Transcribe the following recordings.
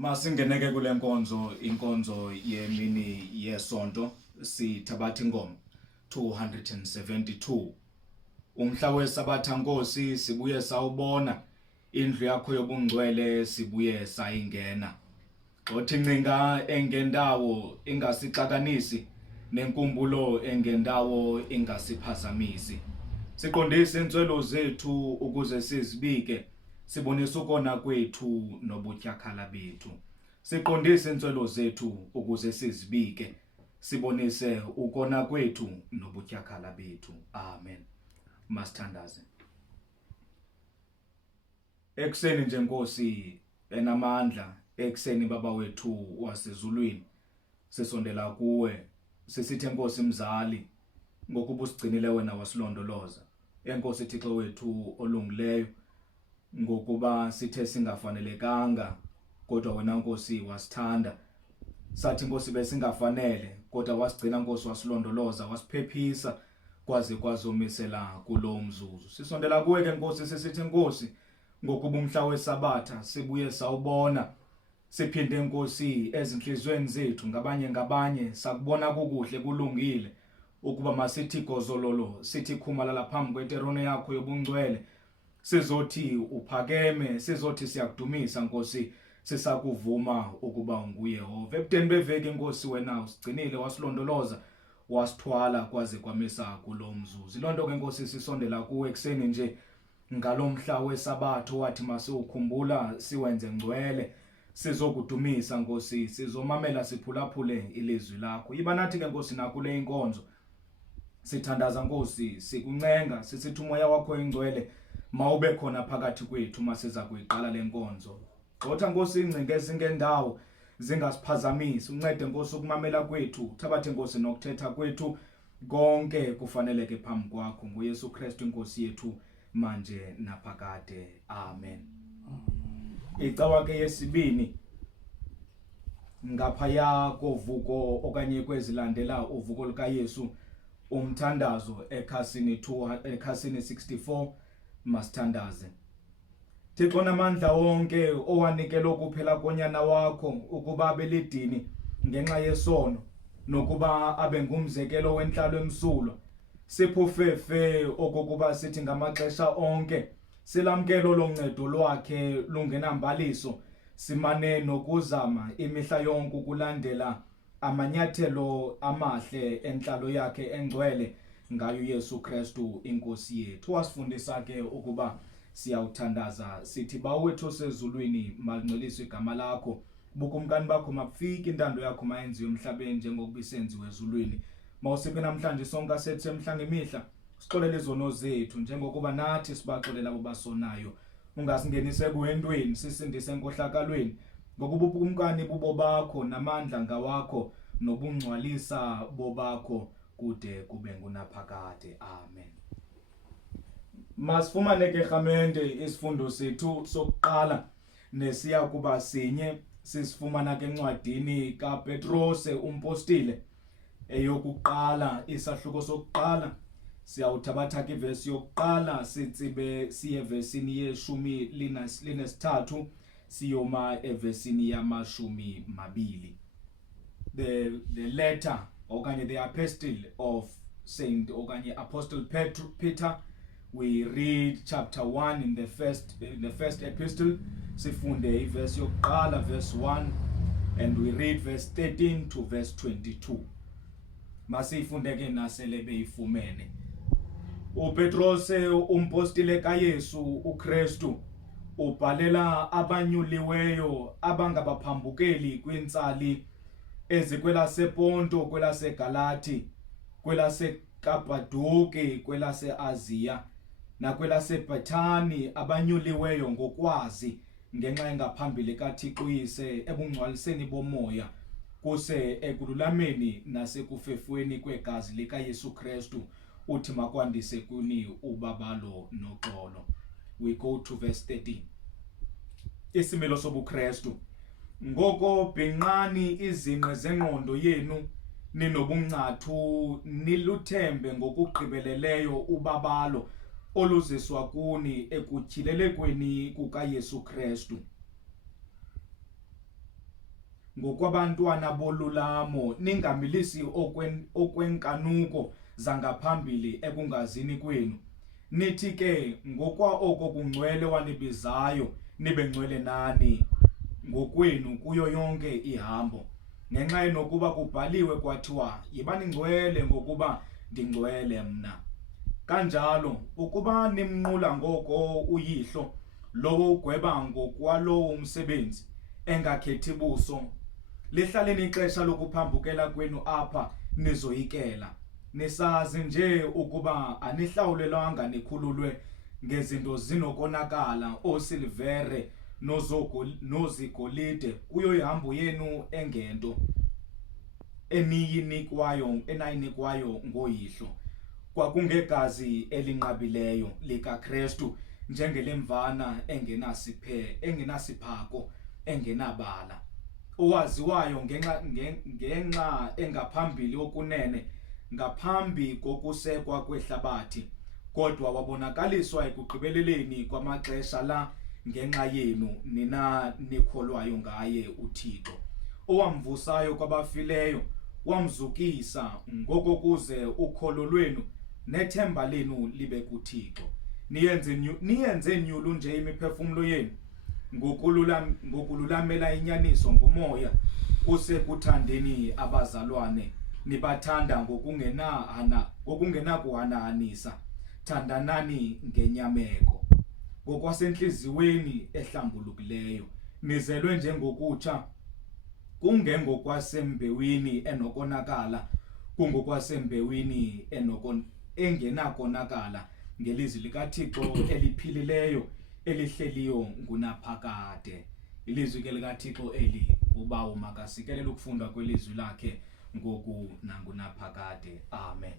Masingeneke kule inkonzo yemini yesonto sithabatha ingoma 272. Umhla wesabatha Nkosi sibuye sawubona, indlu yakho yobungcwele sibuye sayingena. Othi ncinga engendawo ingasixakanisi, nenkumbulo engendawo ingasiphazamisi. Siqondise intswelo zethu ukuze sizibike, sibonise ukona kwethu nobutyakhala bethu. Siqondise intswelo zethu ukuze sizibike, sibonise ukona kwethu nobutyakhala bethu. Amen. Masithandaze. Ekseni nje Nkosi enamandla, ekseni Baba wethu wasezulwini, sisondela kuwe, sisithi Nkosi mzali, ngokuba usigcinile wena wasilondoloza. Enkosi Thixo wethu olungileyo, ngokuba sithe singafanelekanga kodwa wena Nkosi wasithanda. Sathi Nkosi besingafanele kodwa wasigcina Nkosi, wasilondoloza, wasiphephisa kwaze kwazomisela kulo mzuzu. Sisondela kuwe ke Nkosi, sisithi Nkosi, ngokuba umhla wesabatha sibuye sawubona, siphinde Nkosi ezinhlizweni zethu ngabanye sakubona kukuhle kulungile ukuba masithi gozololo, sithi khumalala phambi kweterone yakho yobungcwele, sizothi uphakeme, sizothi siyakudumisa Nkosi, sisakuvuma ukuba unguYehova. Ebudeni beveki Nkosi wena usigcinile, wasilondoloza, wasithwala kwaze kwamisa kulo mzuzu. Lonto ke Nkosi sisondela kuwe ekseni nje ngalomhla wesabatha wathi masiwukhumbula siwenze ngcwele, sizokudumisa Nkosi, sizomamela siphulaphule ilizwi lakho. Yiba nathi ke Nkosi nakule inkonzo, sithandaza Nkosi, sikuncenga, sisithi umoya wakho ingcwele mawube khona phakathi kwethu masiza kuyiqala lenkonzo. Gxotha Nkosi ingcinga ezingendawo zingasiphazamisi, uncede Nkosi ukumamela kwethu, thabathe Nkosi nokuthetha kwethu konke kufaneleke phambi kwakho, nguYesu Kristu inkosi yethu manje naphakade. Amen. Icawa ke yesibini ngaphaya kovuko okanye kwezilandela uvuko lukaYesu, umthandazo ekhasini 64. Masithandaze. Thixo namandla wonke, owanikela ukuphela konyana wakho ukuba abelidini ngenxa yesono nokuba abe ngumzekelo wenhlalo emsulwa, siphufefe okokuba sithi ngamaxesha onke silamkelo loncedo lwakhe lungenambaliso, simane nokuzama imihla yonke ukulandela amanyathelo amahle enhlalo yakhe engcwele ngayo Yesu Kristu inkosi yethu. Wasifundisa ke ukuba siyawuthandaza sithi, bawethu osezulwini malingcoliswe igama lakho, ubukumkani bakho mabufike, intando yakho mayenziwe emhlabeni njengokuba isenziwe ezulwini. Mawusiphe namhlanje sonke asethu semhla ngemihla, sixolele izono zethu njengokuba nathi sibaxolela abo basonayo. Ungasingenise ebuhendweni, sisindise enkohlakalweni, ngokuba ubukumkani bubo bakho namandla ngawakho, nobungcwalisa bobakho kude kube ngunaphakade. Amen. Masifumane ke rhamente isifundo sethu sokuqala nesiya kuba sinye, sisifumana ke encwadini kaPetrose umpostile eyokuqala, isahluko sokuqala. Siyawuthabatha ke ivesi yokuqala sitsibe siye evesini yeshumi linesithathu siyoma evesini yamashumi mabili. The letter okanye the epistle of Saint okanye Apostle Peter. We read chapter 1 in the first epistle. Sifunde ivesi yokuqala verse 1 and we read verse 13 to verse 22. Masifunde ke nasele beyifumene. uPetrose umpostile kaYesu uKristu ubhalela abanyuliweyo abangabaphambukeli kwintsali ezikwelasePonto, kwelaseGalati, kwelaseKapadoki, kwelaseAsiya nakwelaseBhethani, abanyuliweyo ngokwazi ngenxa engaphambili kaThixo uyise ebungcwaliseni bomoya, kuse ekululameni nasekufefweni kwegazi likaYesu Kristu, uthi makwandise kuni ubabalo noxolo. We go to verse 13. Isimilo sobuKristu. Ngoko bhinqani izinqe zengqondo yenu, ninobunqathu, niluthembe ngokugqibeleleyo ubabalo oluziswa kuni ekutyhilelekweni kukaYesu Kristu. ngokwabantwana bolulamo, ningamilisi okwenkanuko zangaphambili ekungazini kwenu. Nithi ke ngokwa oko kungcwele wanibizayo nibe ngcwele nani ngokwenu kuyo yonke ihambo. Ngenxa enokuba kubhaliwe kwathiwa yibani ngcwele ngokuba ndingcwele mna. Kanjalo ukuba nimnqula ngoko uyihlo lowo ugweba ngokwalowo umsebenzi engakhethi buso, lihlaleni ixesha lokuphambukela kwenu apha nizoyikela. Nisazi nje ukuba anihlawulelwanga nikhululwe ngezinto zinokonakala, osilivere nozigolide kuyo ihambo yenu engento enayinikwayo ngoyihlo, kwakungegazi elinqabileyo likaKristu, njengelemvana engenasiphako engenabala, owaziwayo ngenxa engaphambili okunene ngaphambi kokusekwa kwehlabathi, kodwa wabonakaliswa ekugqibeleleni kwamaxesha la ngenxa yenu nina nikholwayo ngaye uThixo, owamvusayo kwabafileyo wamzukisa, ngokokuze ukholo lwenu nethemba lenu libe kuThixo. Niyenze nyulu nje imiphefumlo yenu ngokululamela inyaniso ngomoya, kusekuthandeni abazalwane, nibathanda ngokungenakuhanahanisa. Thandanani ngenyameko ngokwasentliziyweni ehlambulukileyo, nizelwe njengokutsha, kungengokwasembewini enokonakala, kungokwasembewini engenakonakala, ngelizwi likaThixo eliphilileyo elihleliyo ngunaphakade. Ilizwi ke likaThixo eli ubawo makasikelele ukufundwa kwelizwi lakhe ngoku nangunaphakade. Amen.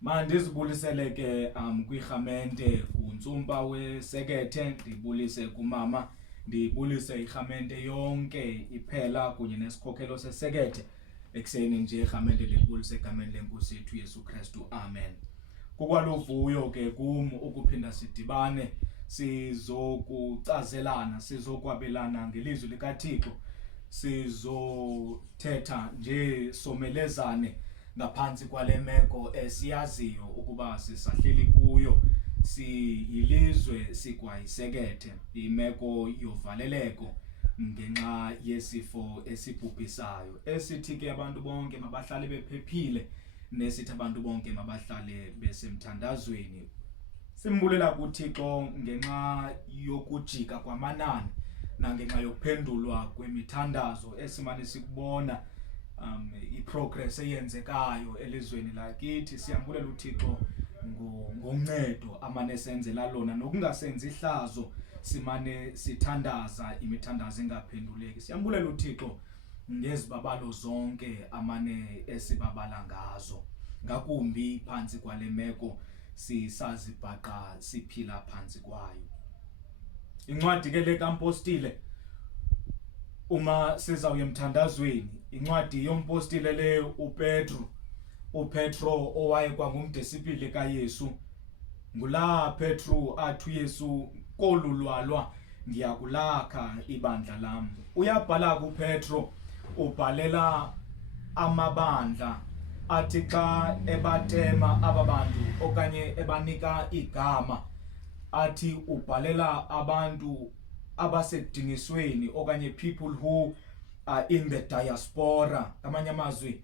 Mandizibulisele ke kwirhamente kuntsumpa wesekethe, ndibulise kumama, ndibulise irhamente yonke iphela kunye nesikhokhelo sesekethe ekuseni nje. Irhamente libulise egameni lenkosi yethu Yesu Kristu. Amen. Kukwalovuyo ke kum ukuphinda sidibane sizokucazelana, sizokwabelana ngelizwi likaThixo, sizothetha nje somelezane ngaphantsi kwale meko esiyaziyo ukuba sisahleli kuyo, siyilizwe sikwayisekethe, imeko yovaleleko ngenxa yesifo esibhubhisayo, esithi ke abantu bonke mabahlale bephephile, nesithi abantu bonke mabahlale besemthandazweni. Simbulela kuThixo ngenxa yokujika kwamanani nangenxa yokuphendulwa kwemithandazo esimane sikubona, iprogress eyenzekayo elizweni lakithi. Siyambulela uThixo ngoncedo amane senzela lona, nokungasenzi ihlazo simane sithandaza imithandazo engaphenduleki. Siyambulela uThixo ngezibabalo zonke amane esibabala ngazo, ngakumbi phantsi kwale meko sisazibhaqa siphila phantsi kwayo. Incwadi ke lekampostile, uma sizawuya emthandazweni, incwadi yompostile leyo uPetro owayekwangumdisipili kaYesu. Ngulaa Petru athi uYesu, kolu lwalwa ndiyakulakha ibandla lam. Uyabhala kuPetro, ubhalela amabandla, athi xa ebatema aba bantu okanye ebanika igama, athi ubhalela abantu abasedingisweni okanye people who are in the diaspora, amanye amazwi,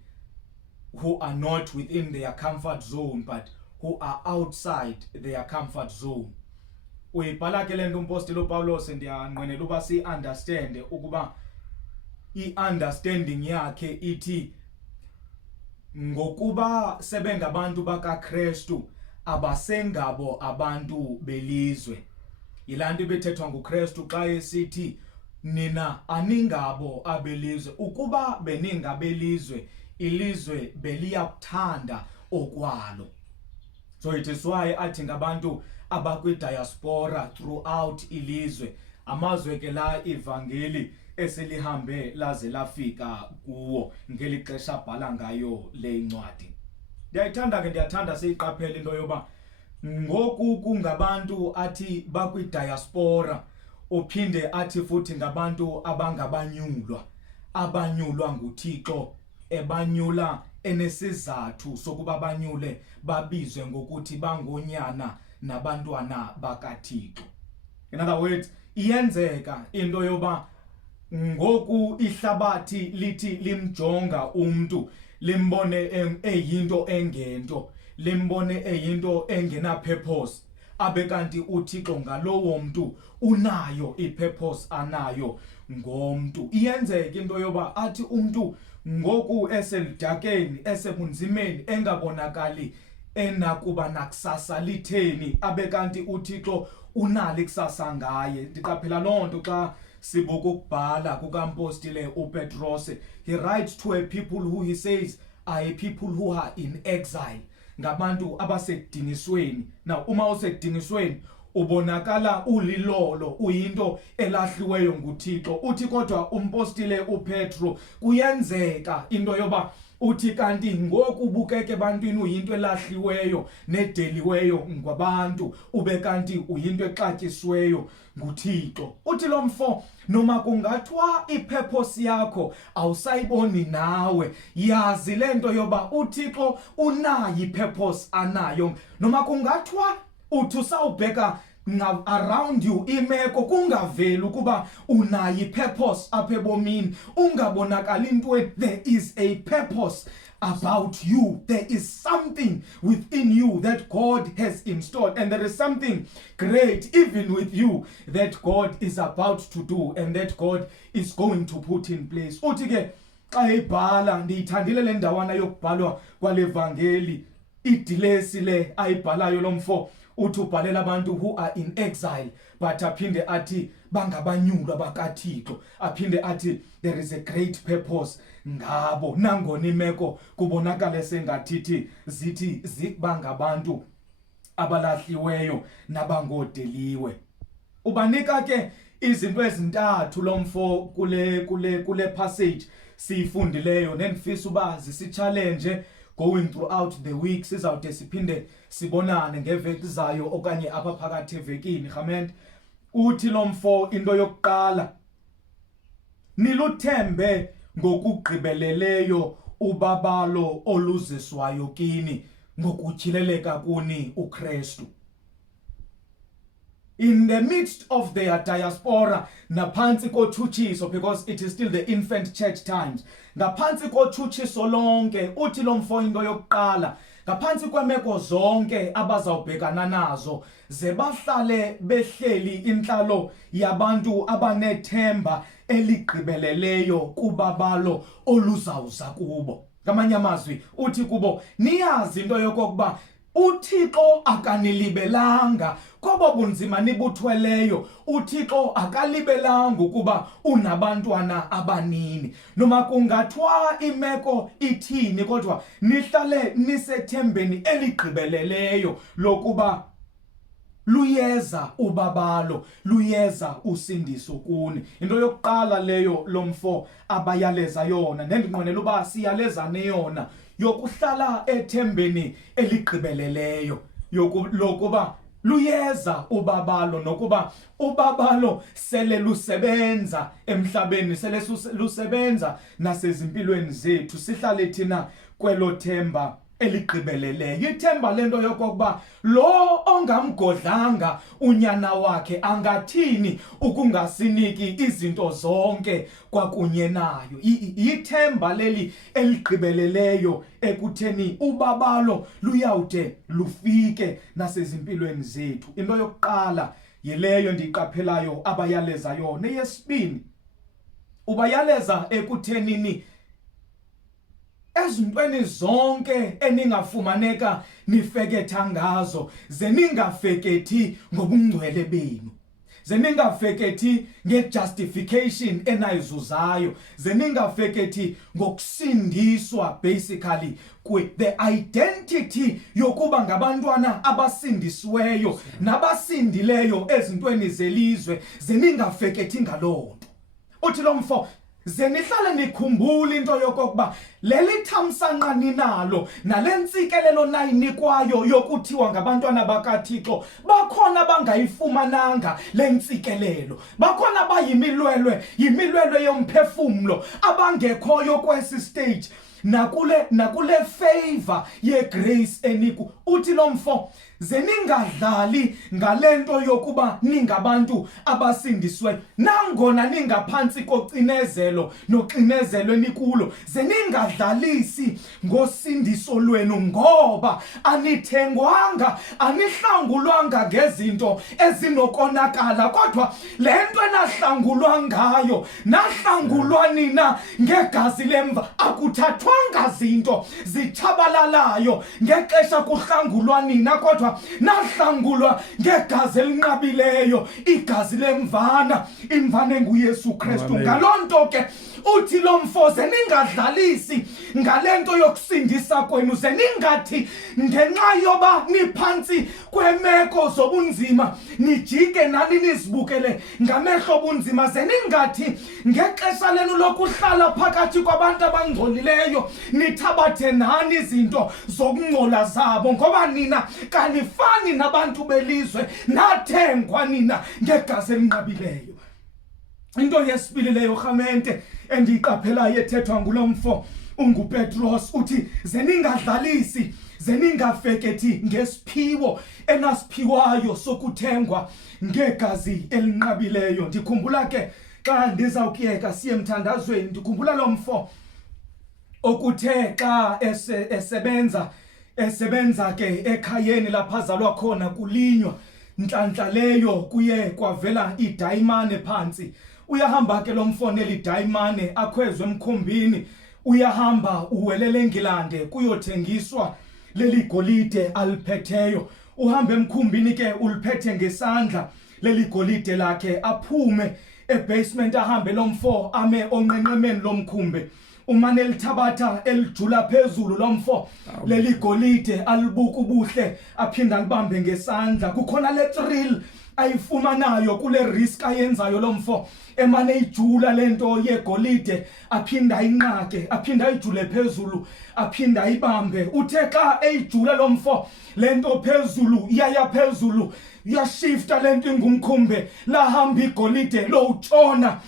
who are not within their comfort zone but who are outside their comfort zone. Uyibhala ke le nto umpostile uPawulos, ndiyanqwenela uba si-understande ukuba i-understanding yakhe ithi ngokuba sebengabantu bakaKristu abasengabo abantu belizwe. Yilaa nto ibithethwa nguKristu xa esithi nina aningabo abelizwe. Ukuba beningabelizwe, ilizwe beliyakuthanda okwalo. So it is why athi ngabantu abakwidiaspora throughout ilizwe. Amazwe ke la ivangeli eselihambe laze lafika kuwo ngeli xesha abhala ngayo le incwadi. Ndiyathanda siyiqaphele into yoba ngoku kungabantu athi bakwidiaspora, uphinde athi futhi ngabantu abanyulwa nguThixo, ebanyula enesizathu sokuba banyule babizwe ngokuthi bangonyana nabantwana bakaThixo. In other words, iyenzeka into yoba ngoku ihlabathi lithi limjonga umuntu, limbone eyinto engento, limbone eyinto engena purpose, abe kanti uThixo ngalowo muntu unayo ipurpose anayo ngomntu. Iyenzeka into yoba athi umuntu ngoku eselidakeni, esebunzimeni, engabonakali enakuba nakusasa litheni, abe kanti uThixo unali kusasa ngaye. Ndiqaphela loo nto xa sibuka ukubhala kukampostile uPetros. He writes to a people who he says are a people who are in exile, ngabantu abasedingisweni. Now uma usedingisweni ubonakala ulilolo, uyinto elahliweyo nguThixo. Uthi kodwa umpostile uPetro kuyenzeka into yoba uthi kanti ngoku ubukeke ebantwini uyinto elahliweyo nedeliweyo ngabantu, ube kanti uyinto exatyisiweyo nguThixo. Uthi lo mfo noma kungathwa ipurpose yakho awusayiboni nawe, yazi lento yoba uThixo unayo ipurpose anayo. Noma kungathwa uthi usawubheka around you imeko kungaveli ukuba unayo ipurpose apha ebomini, ungabonakali intweni, there is a purpose about you. There is something within you that God has installed, and there is something great even with you that God is about to do and that God is going to put in place. Uthi ke xa ibhala, ndiyithandile le ndawana yokubhalwa kwale vangeli, idilesi le ayibhalayo lo mfo, uthi ubhalela abantu who are in exile, but aphinde athi bangabanyulwa bakaThixo, aphinde athi there is a great purpose ngabo. Nangona imeko kubonakala sengathithi zithi bangabantu abalahliweyo nabangodeliwe. Ubanika ke izinto ezintathu lo mfo kule passage siyifundileyo, nendifisa uba zisi-challenge going throughout the week. Sizawude siphinde sibonane ngeveki zayo okanye apha phakathi evekini. Amen. Uthi lo mfo into yokuqala, niluthembe ngokugqibeleleyo ubabalo oluziswayo kini ngokutyhileleka kuni uKristu. In the midst of their diaspora, naphantsi kotshutshiso, because it is still the infant church times, ngaphantsi kotshutshiso lonke, uthi lo mfo into yokuqala, ngaphantsi kwemeko zonke abazawubhekana nazo, ze bahlale behleli intlalo yabantu abanethemba eligqibeleleyo kubabalo oluzawuza kubo. Ngamanye amazwi uthi kubo, niyazi into yokokuba uThixo akanilibelanga kobo bunzima nibuthweleyo. uThixo akalibelanga ukuba unabantwana abanini. Noma kungathwa imeko ithini, kodwa nihlale nisethembeni eligqibeleleyo lokuba luyeza ubabalo, luyeza usindiso kuni. Into yokuqala leyo lo mfo abayaleza yona, nendinqwenela uba siyalezane yona, yokuhlala ethembeni eligqibeleleyo lokuba luyeza ubabalo, nokuba ubabalo sele lusebenza emhlabeni, sele lusebenza nasezimpilweni zethu. Sihlale thina kwelo themba eligqibeleleyo, ithemba lento yokokuba lo ongamgodlanga unyana wakhe angathini ukungasiniki izinto zonke kwakunye nayo. Ithemba leli eligqibeleleyo ekutheni ubabalo luyawude lufike nasezimpilweni zethu. Into yokuqala yileyo ndiyiqaphelayo abayaleza yona. Eyesibini, ubayaleza ekuthenini ezintweni zonke eningafumaneka nifeketha ngazo, ze ningafekethi ngobungcwele benu, ze ningafekethi ngejustification enayizuzayo, ze ningafekethi ngokusindiswa, basically the identity yokuba ngabantwana abasindisiweyo nabasindileyo ezintweni zelizwe, ze ningafekethi ngaloo nto. Uthi lo mfo ze nihlale nikhumbula into yokokuba leli thamsanqa ninalo nalentsikelelo nayinikwayo yokuthiwa ngabantwana bakaThixo bakhona abangayifumananga lentsikelelo, bakhona yimilwelwe yomphefumlo abangekhoyo kwesi stage nakule favor yegrace eniku. Uthi lo mfo ze ningadlali ngalento yokuba ningabantu abasindiswe nangona ningaphansi kocinezelo noxinezelo enikulo, ze ningadlalisi ngosindiso lwenu ngoba anithengwanga, anihlangulwanga ngezinto ezinokonakala, kodwa lento enahlangulwa ngayo nahlangulwa nina ngegazi lemva. Akuthathwanga zinto zitshabalalayo ngexesha kuhlangulwa nina, kodwa nahlangulwa ngegazi elinqabileyo, igazi lemvana, imvana enguYesu Kristu. Ngalonto ke uthi lo mfo ze ningadlalisi ngalento yokusindisa kwenu, ze ningathi ngenxa yoba niphansi kwemeko zobunzima nijike nani nizibukele ngamehlo obunzima, ze ningathi ngexesha lenu lokuhlala phakathi kwabantu abangcolileyo nithabathe nani izinto zokungcola zabo, ngoba nina kanifani nabantu belizwe, nathengwa nina ngegazi elinqabileyo. Into yesibili leyo rhamente endiyiqaphelayo ethethwa ngulo mfo unguPetros, uthi ze ningadlalisi, ze ningafekethi ngesiphiwo enasiphiwayo sokuthengwa ngegazi elinqabileyo. Ndikhumbula ke xa ndizawukuyeka siye emthandazweni, ndikhumbula lo mfo okuthe xa esebenza ke ekhayeni lapha azalwa khona kulinywa, nhlanhla leyo kuye kwavela idayimane phansi. Uyahamba ke lo mfo neli dayimane akhwezwe emkhumbini, uyahamba uwelele eNgilande kuyothengiswa leli golide aliphetheyo. Uhamba emkhumbini ke uliphethe ngesandla leli golide lakhe, aphume ebasement ahambe lo mfo ame onqenqemeni lomkhumbe. Umane lithabatha elijula phezulu lo mfo leli golide alibuka ubuhle aphinda libambe ngesandla. Kukhona le thrill ayifumanayo kule risk ayenzayo lo mfo, emane ijula lento yegolide aphinda inqake, aphinda ijule phezulu, aphinda ibambe. Uthe xa ejula lo mfo lento phezulu iyaya phezulu, yashifta lento ingumkhumbe, lahamba igolide lo utshona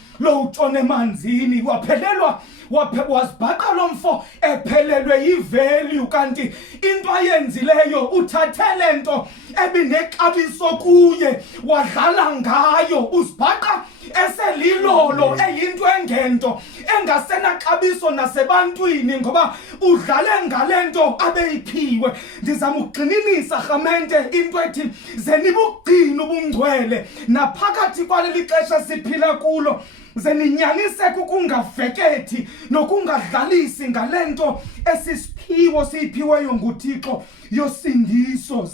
emanzini, waphelelwa wazibhaqa lo mfo ephelelwe yivalue. Kanti into ayenzileyo, uthathe lento ebinexabiso kuye wadlala ngayo, uzibhaqa eselilolo eyinto engento engasenaxabiso nasebantwini ngoba udlale ngalento abeyiphiwe. Ndizama ukugxininisa rhamente into ethi ze nibugcina ubungcwele naphakathi kwaleli xesha siphila kulo, ze ninyaniseke ukungafekethi nokungadlalisi ngalento esisiphiwo siyiphiweyo nguThixo yosindiso,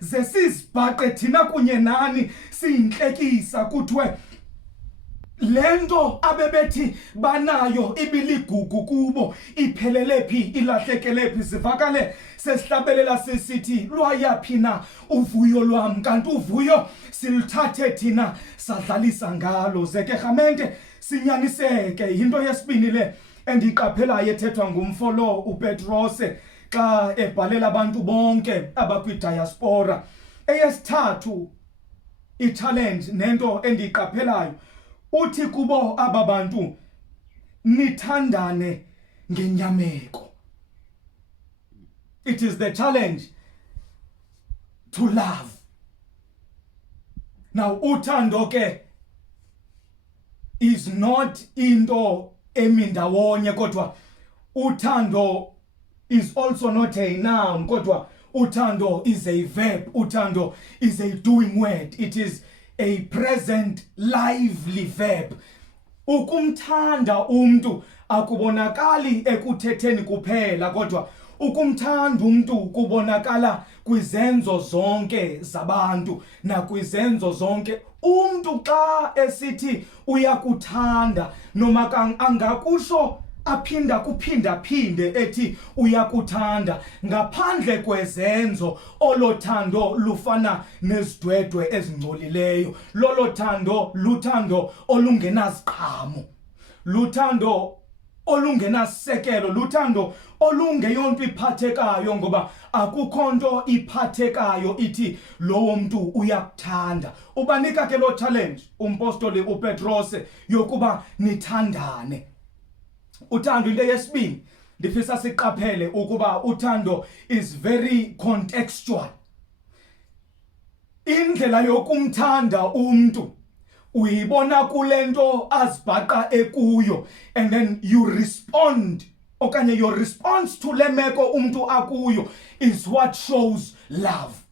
ze sizibhaqe thina kunye nani siyintlekisa kuthiwe lento abebethi banayo ibiligugu kubo iphelele phi, ilahlekele phi. Sivakale sesihlabelela sesithi lwayaphi na uvuyo lwam, kanti uvuyo siluthathe thina sadlalisa ngalo. Ze ke rhamente sinyaniseke. Yinto yesibini le endiyiqaphelayo ethethwa ngumfo lo uPetros xa ebhalela abantu bonke abakwidiaspora. Eyesithathu i-challenge nento endiyiqaphelayo, uthi kubo aba bantu nithandane ngenyameko. It is the challenge to love. Now uthando ke is not into emindawonye, kodwa uthando is also not a noun, kodwa uthando is a verb. Uthando is a doing word. It is a present lively verb. Ukumthanda umuntu akubonakali ekuthetheni kuphela, kodwa ukumthanda umuntu kubonakala kwizenzo zonke zabantu nakwizenzo zonke. Umuntu xa esithi uyakuthanda noma angakusho aphinda kuphinda-phinde ethi uyakuthanda, ngaphandle kwezenzo olothando lufana nezidwedwe ezingcolileyo. Lolo thando luthando olungenaziqhamo, luthando olungenasekelo, luthando olungeyonto iphathekayo, ngoba akukho nto iphathekayo ithi lowo mntu uyakuthanda. Ubanika ke lo challenge umpostoli uPetros yokuba nithandane. Uthando into yesibini ndifisa siqaphele ukuba uthando is very contextual. Indlela yokumthanda umuntu uyibona kulento azibhaqa ekuyo, and then you respond, okanye your response to le meko umuntu akuyo is what shows love.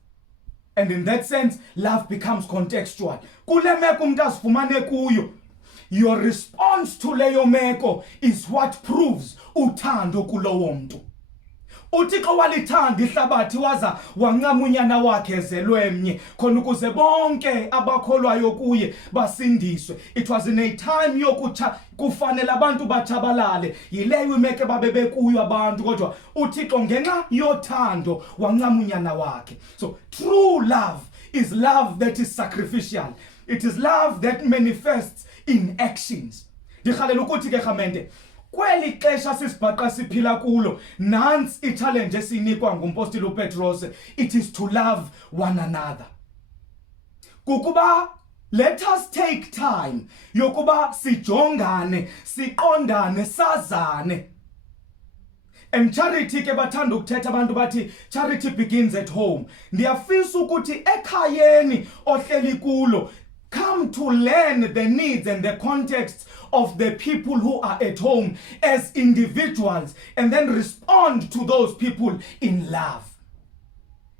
And in that sense, love becomes contextual. Kule meko umuntu azifumane kuyo, your response to leyo meko is what proves uthando kulowo muntu. uThixo walithanda ihlabathi waza wancama unyana wakhe ezelwemnye khona ukuze bonke abakholwayo kuye basindiswe. It was in a time yokuthi kufanele abantu batshabalale, yileyo imeke babebe kuyo abantu, kodwa uThixo ngenxa yothando wancama unyana wakhe. So true love is love that is sacrificial. It is love that manifests in actions. Ndikhalela ukuthi ke khamente kweli xesha sisibhaqa siphila kulo, nansi i-challenge esinikwa ngumpostoli uPetros, it is to love one another. Kukuba let us take time yokuba sijongane, siqondane, sazane. And charity ke bathanda ukuthetha abantu bathi charity begins at home. Ndiyafisa ukuthi ekhayeni ohleli kulo, come to learn the needs and the context of the people who are at home as individuals, and then respond to those people in love.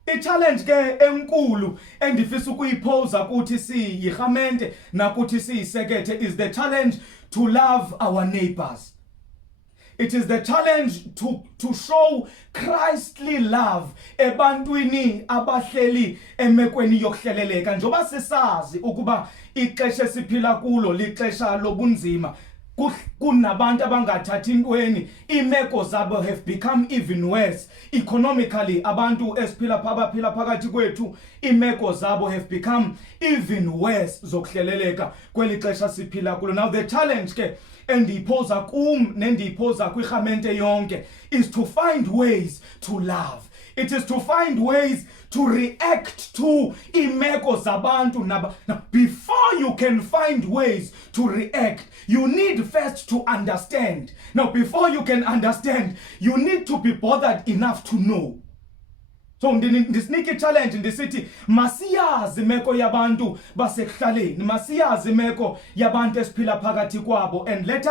I-challenge ke enkulu endifisa ukuyiphosa kuthi siyirhamente nakuthi siyisekethe is the challenge to love our neighbors. It is the challenge to show Christly love ebantwini abahleli emekweni yokuhleleleka. Njoba sisazi ukuba ixesha esiphila kulo lixesha lobunzima, kunabantu abangathathi intweni, imeko zabo have become even worse. Economically, abantu esiphila abaphila phakathi kwethu, imeko zabo have become even worse zokuhleleleka kweli xesha siphila kulo. Now the challenge ke endiyiphosa kum nendiyiphosa kwirhamente yonke is to find ways to love. It is to find ways to react to imeko zabantu. Now, before you can find ways to react, you need first to understand. Now, before you can understand, you need to be bothered enough to know. So ndisinike challenge ndisithi masiyazi imeko yabantu basekuhlaleni, masiyazi imeko yabantu esiphila phakathi kwabo, and let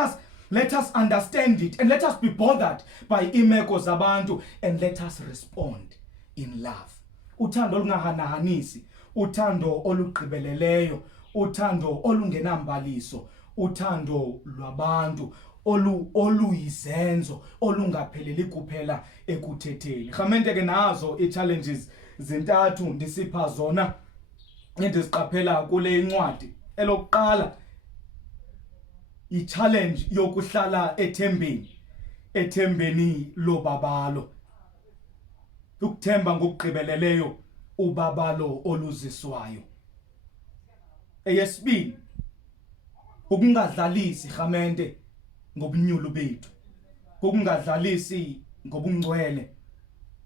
us understand it, and let us be bothered by imeko zabantu, and let us respond in love. Uthando olungahanahanisi, uthando olugqibeleleyo, uthando olungenambaliso, uthando lwabantu oluyizenzo olungapheleli kuphela ekuthetheni. Khamente ke nazo i-challenges zintathu ndisipha zona endiziqaphela kule incwadi. Elokuqala, i-challenge yokuhlala ethembeni lobabalo, ukuthemba ngokugqibeleleyo ubabalo oluziswayo. Eyesibini, ukungadlalisi khamente ngobunyulu bethu, ukungadlalisi ngobungcwele,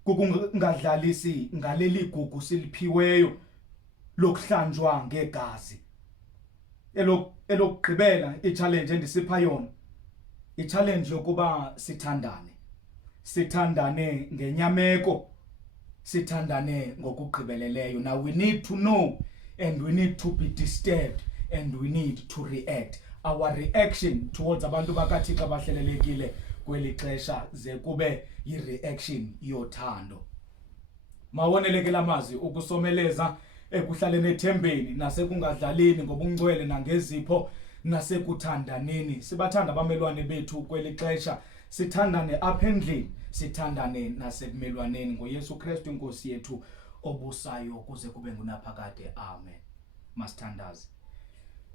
ukungadlalisi ngaleli gugu siliphiweyo lokuhlanjwa ngegazi. Elokugqibela i-challenge endisipha yona, i-challenge yokuba sithandane ngenyameko, sithandane ngokugqibeleleyo. Now we need to know, and we need to be disturbed, and we need to react. Our reaction towards abantu bakaThixo abahlelelekile kweli xesha ze kube yi-reaction yothando. Mawoneleke lamazwi ukusomeleza ekuhlaleni ethembeni nasekungadlaleni ngobungcwele nangezipho nasekuthandaneni. Sibathanda abamelwane bethu kweli xesha, sithandane apha endlini, sithandane nasebumelwaneni ngoYesu Kristu inkosi yethu obusayo kuze kube ngunaphakade. Amen. Masithandaze.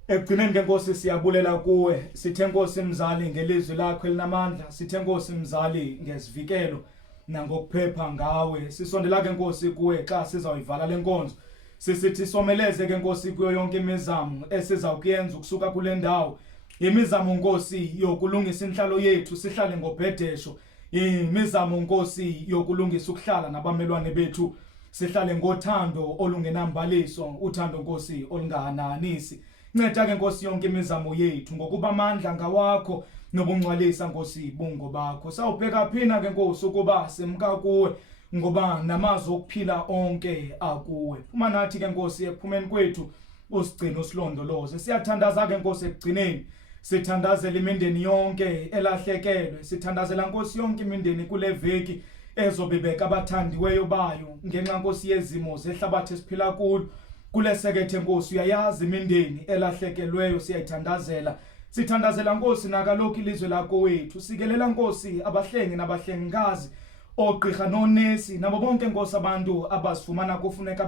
Ekugcineni ngenkosi siyabulela kuwe, sithe Nkosi mzali ngelizwi lakho elinamandla, sithe Nkosi mzali ngezivikelo nangokuphepha ngawe. Sisondela ke Nkosi kuwe xa sizawuyivala lenkonzo, sisithi someleze ke Nkosi kuyo yonke imizamo esizawukuyenza ukusuka kule ndawo Imizamo Nkosi yokulungisa inhlalo yethu sihlale ngobhedesho. Imizamo Nkosi yokulungisa ukuhlala nabamelwane bethu sihlale ngothando olungenambaliso, uthando Nkosi olungahananisi. Nceda ke Nkosi yonke imizamo yethu ngokuba amandla ngawakho nobungcwalisa Nkosi bungo bakho. Sawubheka phina ke Nkosi ukuba simka kuwe ngoba namazwi okuphila onke akuwe. Uma nathi ke Nkosi ephumeni kwethu usigcina usilondoloze. Siyathandaza ke Nkosi ekugcineni. Sithandazela imindeni yonke elahlekelwe. Sithandazela Nkosi yonke imindeni kule veki ezobibeka abathandiweyo bayo ngenxa Nkosi yezimo zehlabathi esiphila kulo. Kulesekethe Nkosi uyayazi imindeni elahlekelweyo siyayithandazela. Sithandazela Nkosi nakalokhu ilizwe lakho wethu. Sikelela Nkosi abahlengi nabahlengikazi, ogqirha nonesi nabo bonke Nkosi abantu abasifumana kufuneka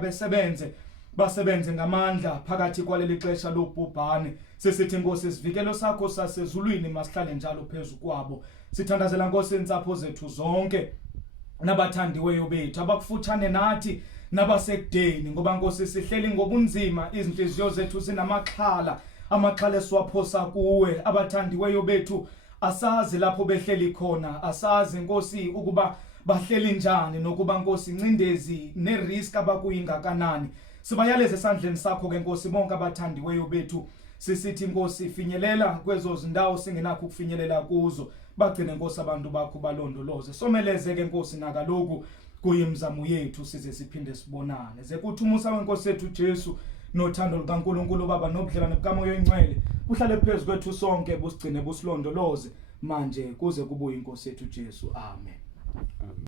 basebenze ngamandla phakathi kwaleli xesha lobhubhane. Sisithi Nkosi isivikelo sakho sasezulwini masihlale njalo phezulu kwabo. Sithandazela Nkosi insapho zethu zonke nabathandiweyo bethu abakufutshane nathi nabasekudeni ngoba Nkosi sihleli ngobunzima, izinhliziyo zethu sinamaxhala, amaxhala esiwaphosa kuwe. Abathandiweyo bethu asazi lapho behleli khona, asazi Nkosi ukuba bahleli njani nokuba Nkosi incindezi nerisk abakuyingakanani. Sibayaleze esandleni sakho ke Nkosi bonke abathandiweyo bethu. Sisithi Nkosi finyelela kwezo zindawo singenakho ukufinyelela kuzo. Bagcine Nkosi abantu bakho balondoloze. Someleze ke Nkosi nakaloku kuyimizamo yethu size siphinde sibonane. Ze kuthi umusa weNkosi yethu Jesu nothando lukaNkulunkulu Baba nobudlelwane bukaMoya Oyingcwele buhlale phezu kwethu sonke busigcine busilondoloze manje kuze kubuye iNkosi yethu Jesu. Amen.